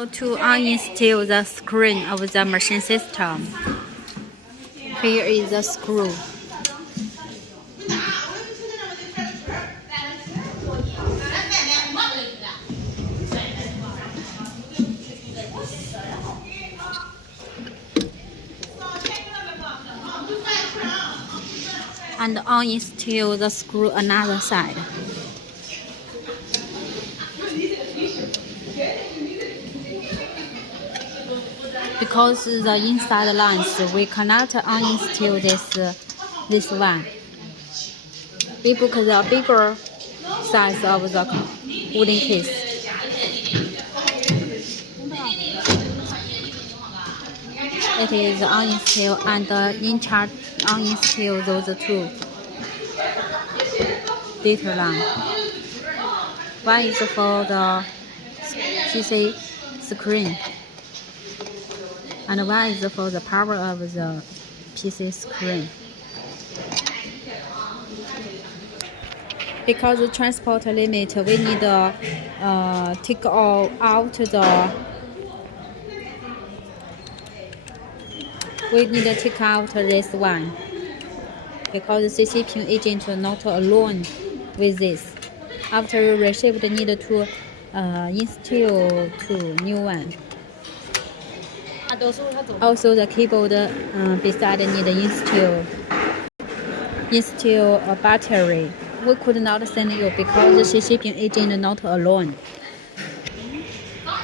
To uninstall the screen of the machine system. Here is the screw. And uninstall the screw another side. Because the inside lines, we cannot uninstall this one. We book the bigger size of the wooden case. It is uninstall and in charge uninstall those two data lines. One is for the PC screen, and one is for the power of the PC screen. Because the transport limit, we need to take out this one, because the CC pin agent is not alone with this. After you receive, need to install two new one. Also, the keyboard beside need install a battery. We could not send you because the CC pin agent is not alone.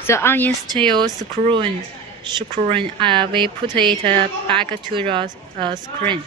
The uninstall screen, we put it back to the screen.